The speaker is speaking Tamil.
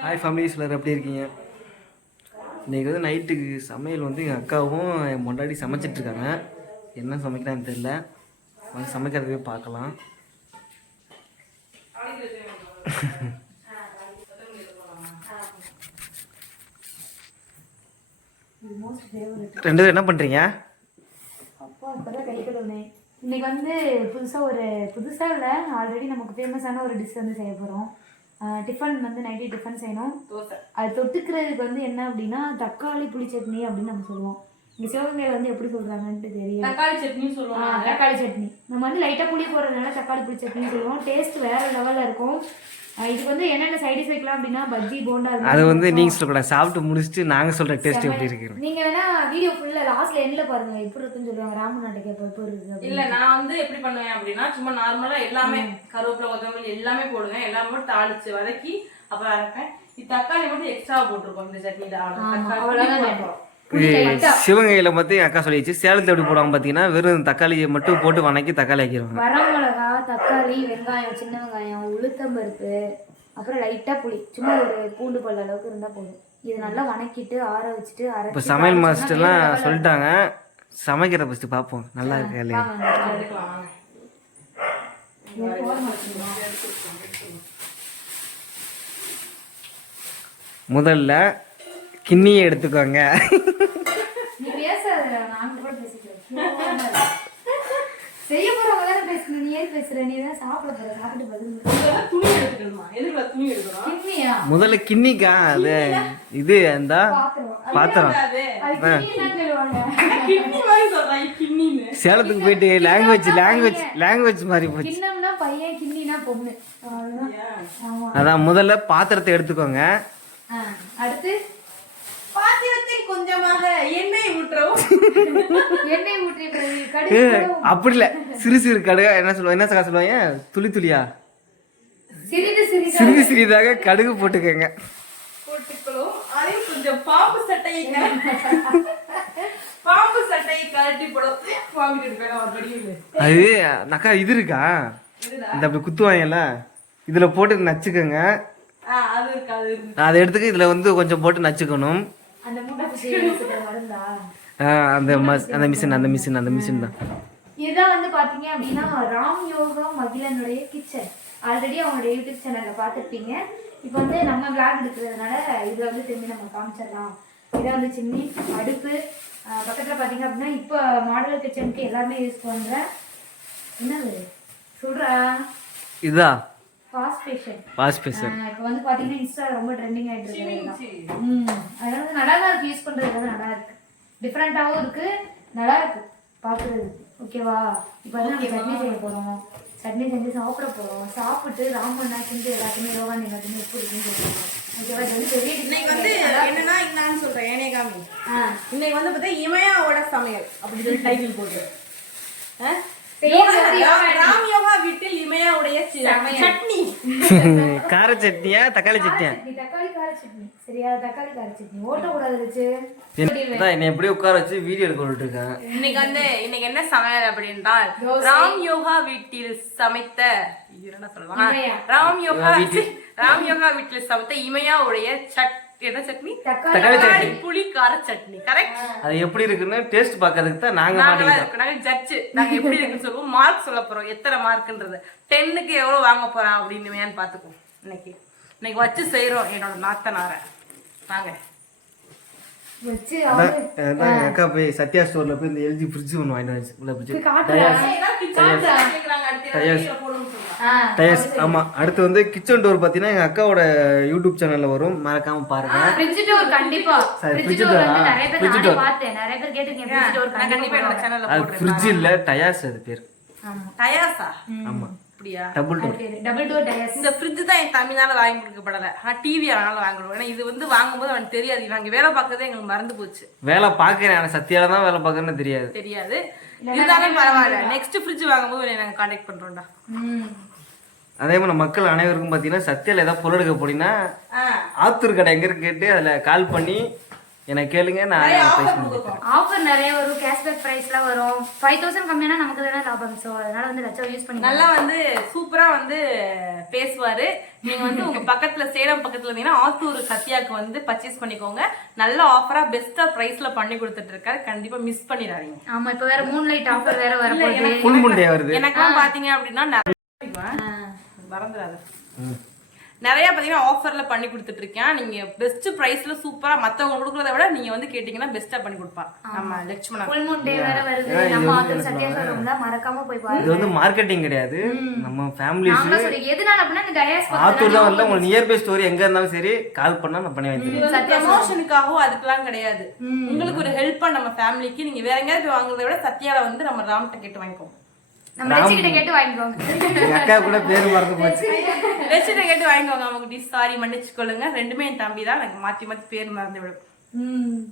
ஹாய் ஃபேமிலி சிலர் எப்படி இருக்கீங்க? இன்றைக்கி வந்து நைட்டுக்கு சமையல் வந்து எங்கள் அக்காவும் என் முன்னாடி சமைச்சிட்டு இருக்காங்க. என்ன சமைக்கிறான்னு தெரில வந்து சமைக்கிறதுவே பார்க்கலாம். ரெண்டு பேரும் என்ன பண்ணுறீங்க அப்பா இன்னைக்கு வந்து புதுசாக ஒரு புதுசாக இல்லை ஆல்ரெடி நமக்கு ஃபேமஸான ஒரு டிஷ் வந்து செய்ய போகிறோம் டிஃபன் வந்து நைட்டு டிஃபன் செய்யணும். அது தொட்டுக்கிறதுக்கு வந்து என்ன அப்படின்னா தக்காளி புளி சட்னி அப்படின்னு நம்ம சொல்லுவோம். இந்த சிவகங்கையில் வந்து எப்படி சொல்கிறாங்கன்ட்டு தெரியல தக்காளி சட்னி ஆ, சொல்லுவாங்க தக்காளி சட்னி. நம்ம வந்து லைட்டாக புளி போடுறதுனால தக்காளி புளி சட்னின்னு சொல்லுவோம். டேஸ்ட் வேற லெவலில் இருக்கும். இதுக்கு வந்து என்னென்ன சைடிஸ் வைக்கலாம் அப்படின்னா பஜ்ஜி போண்டா அது வந்து நீங்கள் சொல்லக்கூடாது. சாப்பிட்டு முடிச்சுட்டு நாங்கள் சொல்கிற டேஸ்ட் எப்படி இருக்கு. நீங்க வேணா வீடியோ ஃபுல்லா லாஸ்ட்ல எண்ட்ல பாருங்க. எப்படி இருக்குன்னு சொல்லுவாங்க. ராம நாட்டுக்கு எப்போ எப்போ இருக்கு. இல்ல நான் வந்து எப்படி பண்ணுவேன் அப்படின்னா சும்மா நார்மலா எல்லாமே கருவேப்பிலை கொத்தமல்லி எல்லாமே போடுவேன். எல்லாமே மட்டும் தாளிச்சு வதக்கி அப்புறம் அரைப்பேன். இது தக்காளி மட்டும் எக்ஸ்ட்ரா போட்டிருக்கோம் இந்த சட்னில ஆமா, தக்காளி சிவகங்கையில் மட்டும் என் அக்கா சொல்லிடுச்சு. சேலத்தில் எப்படி போடுவாங்க பார்த்தீங்கன்னா வெறும் தக்காளியை மட்டும் போட்டு வணக்கி தக்காளி ஆக்கிடுவாங்க வரமிளகா தக்காளி வெங்காயம் சின்ன வெங்காயம் உளுத்தம்பருப்பு அப்புறம் லைட்டா புளி. சும்மா ஒரு பூண்டு பல்ல அளவுக்கு இருந்தா போதும். இது நல்லா வணக்கிட்டு ஆற வச்சுட்டு இப்போ அரைச்சு சமையல் மாஸ்டர்லாம் சொல்லிட்டாங்க. சமைக்கிற ஃபஸ்ட்டு பார்ப்போம். நல்லா இருக்கா. இல்லையா? முதல்ல கிண்ணியை எடுத்துக்கோங்க. நீ பேசாத நாங்க கூட பேசிக்கிறோம். செய்ய போறவங்க தானே பேசணும் நீ ஏன் பேசுற? நீ தான் சாப்பிட போற சாப்பிட்டு பதில் சொல்லு. இதெல்லாம் துணி எடுத்துக்கணுமா? எதுக்குள்ள துணி எடுக்கணும்? கிண்ணியா? முதல்ல கிண்ணிக்கா அது இது அந்த பாத்திரம். சேலத்துக்கு போயிட்டு லாங்குவேஜ் லாங்குவேஜ் லாங்குவேஜ் மாதிரி போச்சு. கிண்ணம்னா பையன் கிண்ணினா பொண்ணு. அவ்வளவுதான். ஆமா. அதான் முதல்ல பாத்திரத்தை எடுத்துக்கோங்க. அடுத்து? பாத்திரத்தில் கொஞ்சமாக எண்ணெய் ஊற்றவும். எண்ணெய். அப்படி இல்லை. சிறு சிறு கடுகா என்ன சொல்லுவாங்க என்ன சொல்லுவாங்க? துளி துளியா? சிறிது சிறிது சிறிது சிறிதாக கடுகு போட்டுக்கோங்க. கொஞ்சம் பாம்பு சட்டையை பாம்பு சட்டையை கழட்டி அது நக்கா இது இருக்கா? இந்த அப்படி குத்துவாங்கல்ல? இதில் போட்டு நச்சுக்கோங்க. ஆ அது இருக்கு அது இருக்கு. அதை எடுத்துக்க இதில் வந்து கொஞ்சம் போட்டு நச்சுக்கணும். அந்த அந்த மிஷின் அந்த மிஷின் அந்த மிஷின் தான் இதுதான் வந்து பாத்தீங்க அப்படின்னா ராம் யோகா மகிழனுடைய கிச்சன் ஆல்ரெடி அவங்களுடைய யூடியூப் சேனல்ல பார்த்துருப்பீங்க இப்போ வந்து நம்ம விளாக் எடுக்கிறதுனால இதை வந்து திரும்பி நம்ம காமிச்சிடலாம். இதை வந்து சின்னி அடுப்பு. பக்கத்துல பாத்தீங்க அப்படின்னா இப்போ மாடல் கிச்சனுக்கு எல்லாருமே யூஸ் பண்ற என்னது? சொல்றா. இதா? வாஷ் பேசர் இப்போ வந்து பாத்தீங்கன்னா இன்ஸ்டா ரொம்ப ட்ரெண்டிங் ஆயிட்டு இருக்கு ம். அதனால வந்து நல்லா தான் இருக்கு. யூஸ் பண்றதுக்கு வந்து நல்லா இருக்கு. டிஃப்ரெண்ட்டாகவும் இருக்கு. நல்லா இருக்கு. பார்க்குறதுக்கு ஓகேவா இப்போ வந்து நம்ம சட்னி செய்ய போறோம். சட்னி செஞ்சு சாப்பிட போறோம். சாப்பிட்டு ராமண்ணா செஞ்சு எல்லாத்தையுமே யோகா எல்லாத்தையுமே எப்படி இருக்குன்னு சொல்லுவாங்க ஓகேவா இது வந்து பெரிய இன்னைக்கு வந்து என்னன்னா என்னன்னு சொல்றேன். ஏனே காமி. இன்னைக்கு வந்து பார்த்தா இமயாவோட சமையல் அப்படி சொல்லி டைட்டில் போட்டு ஆ? செய்யறது யோகா- வந்து யோகா ராம் யோகா வீட்டில் இமயாவுடைய சி- சட்னி. கார சட்னியா தக்காளி சட்னியா? சட்னி தக்காளி கார சட்னி. சரியா தக்காளி கார சட்னி. ஓட்டக்கூடாது வச்சு அதான் என்னை எப்படி உட்கார வச்சு வீடியோ எடுக்க இருக்கேன் இன்னைக்கு வந்து இன்னைக்கு என்ன சமையல் அப்படின்றால் ராம் யோகா வீட்டில் சமைத்த இது என்ன சொல்லலாம் இமயா. ராம் யோகா ராம் யோகா வீட்டில் சமைத்த இமயாவுடைய சட் என்ன சட்னி? தக்காளி. தக்காளி புளி கார சட்னி. கரெக்ட் அது எப்படி இருக்குன்னு டேஸ்ட் பார்க்கறதுக்கு தான் மாட்டிக்கிட்டோம். இருக்கோம் நாங்க ஜட்ஜ் நாங்க எப்படி இருக்குன்னு சொல்லுவோம். மார்க் சொல்ல போறோம். எத்தனை மார்க்ன்றது டென்னுக்கு எவ்வளவு வாங்க போறான் அப்படின்னு பாத்துக்குவோம் இன்னைக்கு. இன்னைக்கு வச்சு செய்றோம். என்னோட நாத்தனார. வாங்க. அக்கா போய் சத்யா ஸ்டோரில் போய் இந்த எல்ஜி ஃப்ரிட்ஜ் ஒன்று வாங்கிட்டு உள்ள ஃப்ரிட்ஜ் டயர்ஸ் ஆ டயர்ஸ் ஆமாம் அடுத்து வந்து கிச்சன் டோர் பார்த்தீங்கன்னா எங்கள் அக்காவோட யூடியூப் சேனலில் வரும். மறக்காம பாருங்க. ஃப்ரிட்ஜ் டோர் கண்டிப்பா. சரி, ஃப்ரிட்ஜ் டோர் door வந்து ஆ? நிறைய பேர் fridge நானே door. பார்த்தேன். நிறைய பேர் கேட்டிருக்கீங்க ஃப்ரிட்ஜ் டோர் நான் கண்டிப்பா என்னோட கண்டிப்பா சேனல்ல அது போடுறேன் ஃப்ரிட்ஜ் இல்லை டயாஸ் அது பேர். ஆமா. டயாஸா ஆமாம் அப்படியா? டபுள் டோர் அது பேரு. டபுள் டோர் டயர்ஸ் இந்த ஃப்ரிட்ஜ் தான் என் தம்பினால வாங்கி கொடுக்கப்படல. ஆனா டிவி அதனால வாங்கணும் ஏன்னா இது வந்து வாங்கும்போது அவனுக்கு தெரியாது. நாங்க வேலை பார்க்கறதே எங்களுக்கு மறந்து போச்சு. வேலை பார்க்குறேன். ஆனால் சத்யால தான் வேலை பார்க்குறேன்னு தெரியாது. தெரியாது. இருந்தாலும் பரவாயில்ல. நெக்ஸ்ட் ஃப்ரிட்ஜ் வாங்கும்போது நாங்க கான்டாக்ட் பண்றோம்டா. ம். அதே மாதிரி மக்கள் அனைவருக்கும் பார்த்தீங்கன்னா சத்யால ஏதாவது பொருள் எடுக்க போனீங்கன்னா ஆத்தூர் கடை எங்கே இருக்கு கேட்டு அதில் கால் பண்ணி எனக்கு கேளுங்க நான் ஆஃபர் நிறைய வரும். கேஷ்பேக் ப்ரைஸ்லாம் வரும். ஃபைவ் தௌசண்ட் கம்மியானா நமக்கு தானே லாபம். ஸோ அதனால வந்து லட்சம் யூஸ் பண்ணி நல்லா வந்து சூப்பரா வந்து பேசுவாரு. நீங்க வந்து உங்க பக்கத்துல சேலம் பக்கத்துல இருந்தீங்கன்னா ஆத்தூர் சத்யாக்கு வந்து பர்ச்சேஸ் பண்ணிக்கோங்க. நல்ல ஆஃபரா பெஸ்டா பிரைஸ்ல பண்ணி கொடுத்துட்டு இருக்காரு. கண்டிப்பா மிஸ் பண்ணிடாதீங்க. ஆமா இப்போ வேற மூன் லைட் ஆஃபர் வேற வருது? எனக்கெல்லாம் பாத்தீங்க அப்படின்னா மறந்துடாத. நிறைய பாத்தீங்கன்னா ஆஃபர்ல பண்ணி கொடுத்துட்டு இருக்கேன் நீங்க பெஸ்ட் பிரைஸ்ல சூப்பரா மத்தவங்க கொடுக்கறத விட நீங்க வந்து கேட்டீங்கன்னா பெஸ்டா பண்ணி கொடுப்பான். நம்ம லட்சுமணா. ஃபுல் மூன் டே வேற வருது. நம்ம ஆத்தூர் சத்யா மறக்காம போய் பாருங்க. இது வந்து மார்க்கெட்டிங் கிடையாது. நம்ம ஃபேமிலிஸ் நாங்களும் சொல்லி எதனால அப்படின்னா இந்த கயாஸ் ஆத்தூர்ல வரல உங்களுக்கு நியர்பை ஸ்டோரி எங்க இருந்தாலும் சரி கால் பண்ணா நான் பண்ணி வைக்கிறேன். வந்து ப்ரமோஷனுக்காகவும் அதுக்கெல்லாம் கிடையாது. உங்களுக்கு ஒரு ஹெல்ப்பா நம்ம ஃபேமிலிக்கு நீங்க வேற எங்கேயாவது போய் வாங்குறதை விட சத்யால வந்து நம்ம ராம்கிட்ட கேட்டு வாங்கிக்கோங்க அக்கா கூட பேர் மறந்து போச்சு. கேட்டு வாங்கிக்கோங்க. அவங்க சாரி மன்னிச்சுக்கொள்ளுங்க. ரெண்டுமே என் தம்பி தான் எனக்கு மாத்தி மாத்தி பேர் மறந்து விடும் ம்